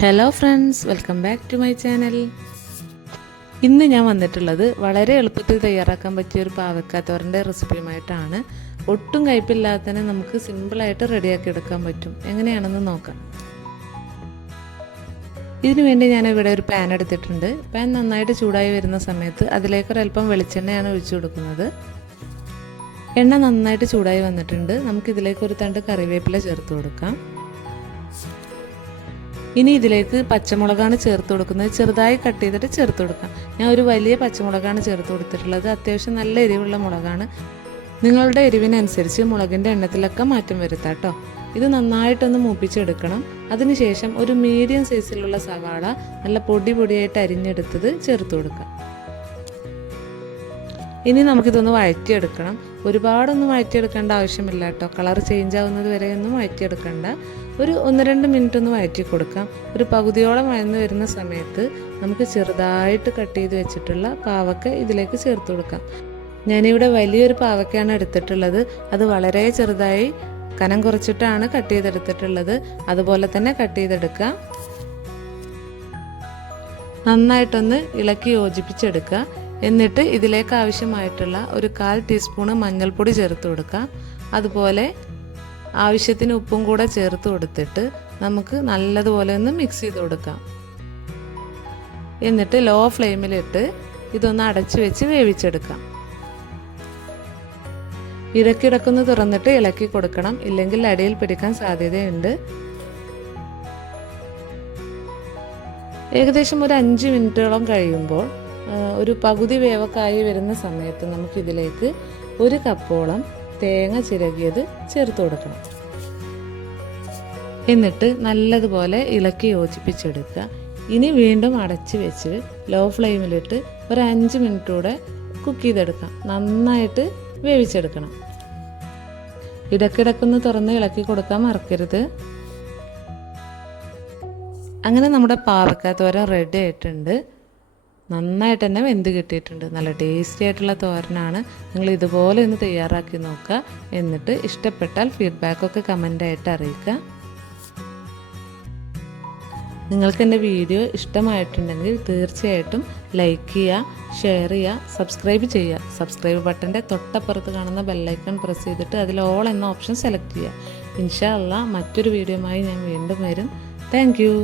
Hello friends, welcome back to my channel. ഇന്ന് ഞാൻ വന്നിട്ടുള്ളത് വളരെ എളുപ്പത്തിൽ തയ്യാറാക്കാൻ പറ്റിയ ഒരു പാവയ്ക്കാത്തോരൻ്റെ റെസിപ്പിയുമായിട്ടാണ്. ഒട്ടും കയ്പില്ലാത്തതിന് നമുക്ക് സിമ്പിളായിട്ട് റെഡിയാക്കി എടുക്കാൻ പറ്റും. എങ്ങനെയാണെന്ന് നോക്കാം. ഇതിനു വേണ്ടി ഞാൻ ഇവിടെ ഒരു പാൻ എടുത്തിട്ടുണ്ട്. പാൻ നന്നായിട്ട് ചൂടായി വരുന്ന സമയത്ത് അതിലേക്കൊരൽപ്പം വെളിച്ചെണ്ണയാണ് ഒഴിച്ചു കൊടുക്കുന്നത്. എണ്ണ നന്നായിട്ട് ചൂടായി വന്നിട്ടുണ്ട്. നമുക്കിതിലേക്ക് ഒരു തണ്ട് കറിവേപ്പില ചേർത്ത് കൊടുക്കാം. ഇനി ഇതിലേക്ക് പച്ചമുളകാണ് ചേർത്ത് കൊടുക്കുന്നത്. ചെറുതായി കട്ട് ചെയ്തിട്ട് ചേർത്ത് കൊടുക്കാം. ഞാൻ ഒരു വലിയ പച്ചമുളകാണ് ചേർത്ത് കൊടുത്തിട്ടുള്ളത്. അത്യാവശ്യം നല്ല എരിവുള്ള മുളകാണ്. നിങ്ങളുടെ എരിവിനനുസരിച്ച് മുളകിൻ്റെ എണ്ണത്തിലൊക്കെ മാറ്റം വരുത്താം കേട്ടോ. ഇത് നന്നായിട്ടൊന്ന് മൂപ്പിച്ചെടുക്കണം. അതിനുശേഷം ഒരു മീഡിയം സൈസിലുള്ള സവാള നല്ല പൊടിയായിട്ട് അരിഞ്ഞെടുത്തത് ചേർത്ത് കൊടുക്കാം. ഇനി നമുക്കിതൊന്ന് വഴറ്റിയെടുക്കണം. ഒരുപാടൊന്നും വഴറ്റിയെടുക്കേണ്ട ആവശ്യമില്ല കേട്ടോ. കളർ ചേഞ്ച് ആവുന്നത് വരെ ഒന്നും വഴറ്റിയെടുക്കണ്ട. ഒരു 1-2 മിനിറ്റ് ഒന്ന് വഴറ്റി കൊടുക്കാം. ഒരു പകുതിയോളം വഴന്ന് വരുന്ന സമയത്ത് നമുക്ക് ചെറുതായിട്ട് കട്ട് ചെയ്ത് വെച്ചിട്ടുള്ള പാവയ്ക്ക ഇതിലേക്ക് ചേർത്ത് കൊടുക്കാം. ഞാനിവിടെ വലിയൊരു പാവയ്ക്കാണ് എടുത്തിട്ടുള്ളത്. അത് വളരെ ചെറുതായി കനം കുറച്ചിട്ടാണ് കട്ട് ചെയ്തെടുത്തിട്ടുള്ളത്. അതുപോലെ തന്നെ കട്ട് ചെയ്തെടുക്കുക. നന്നായിട്ടൊന്ന് ഇളക്കി യോജിപ്പിച്ചെടുക്കുക. എന്നിട്ട് ഇതിലേക്ക് ആവശ്യമായിട്ടുള്ള ഒരു 1/4 ടീസ്പൂണ് മഞ്ഞൾപ്പൊടി ചേർത്ത് കൊടുക്കുക. അതുപോലെ ആവശ്യത്തിന് ഉപ്പും കൂടെ ചേർത്ത് കൊടുത്തിട്ട് നമുക്ക് നല്ലതുപോലെ ഒന്ന് മിക്സ് ചെയ്ത് കൊടുക്കാം. എന്നിട്ട് ലോ ഫ്ലെയിമിലിട്ട് ഇതൊന്ന് അടച്ചു വെച്ച് വേവിച്ചെടുക്കാം. ഇടയ്ക്കിടയ്ക്കൊന്ന് തുറന്നിട്ട് ഇളക്കി കൊടുക്കണം, ഇല്ലെങ്കിൽ അടിയിൽ പിടിക്കാൻ സാധ്യതയുണ്ട്. ഏകദേശം ഒരു 5 മിനിറ്റോളം കഴിയുമ്പോൾ ഒരു പകുതി വേവക്കായി വരുന്ന സമയത്ത് നമുക്കിതിലേക്ക് 1 കപ്പോളം തേങ്ങ ചിരകിയത് ചേർത്ത് കൊടുക്കണം. എന്നിട്ട് നല്ലതുപോലെ ഇളക്കി യോജിപ്പിച്ചെടുക്കുക. ഇനി വീണ്ടും അടച്ച് വെച്ച് ലോ ഫ്ലെയിമിലിട്ട് ഒരു 5 മിനിറ്റ് കൂടെ കുക്ക് ചെയ്തെടുക്കാം. നന്നായിട്ട് വേവിച്ചെടുക്കണം. ഇടയ്ക്കിടയ്ക്കൊന്ന് തുറന്ന് ഇളക്കി കൊടുക്കാൻ മറക്കരുത്. അങ്ങനെ നമ്മുടെ പാവയ്ക്കാത്തോരൻ റെഡി ആയിട്ടുണ്ട്. നന്നായിട്ട് തന്നെ വെന്ത് കിട്ടിയിട്ടുണ്ട്. നല്ല ടേസ്റ്റി ആയിട്ടുള്ള തോരനാണ്. നിങ്ങൾ ഇതുപോലെ ഒന്ന് തയ്യാറാക്കി നോക്കുക. എന്നിട്ട് ഇഷ്ടപ്പെട്ടാൽ ഫീഡ്ബാക്കൊക്കെ കമൻ്റായിട്ട് അറിയിക്കുക. നിങ്ങൾക്ക് എൻ്റെ വീഡിയോ ഇഷ്ടമായിട്ടുണ്ടെങ്കിൽ തീർച്ചയായിട്ടും ലൈക്ക് ചെയ്യുക, ഷെയർ ചെയ്യുക, സബ്സ്ക്രൈബ് ചെയ്യുക. സബ്സ്ക്രൈബ് ബട്ടൻ്റെ തൊട്ടപ്പുറത്ത് കാണുന്ന ബെല്ലൈക്കൺ പ്രസ് ചെയ്തിട്ട് അതിൽ ഓൾ എന്ന ഓപ്ഷൻ സെലക്ട് ചെയ്യുക. ഇൻഷാ അല്ലാഹ് മറ്റൊരു വീഡിയോയുമായി ഞാൻ വീണ്ടും വരും. Thank you.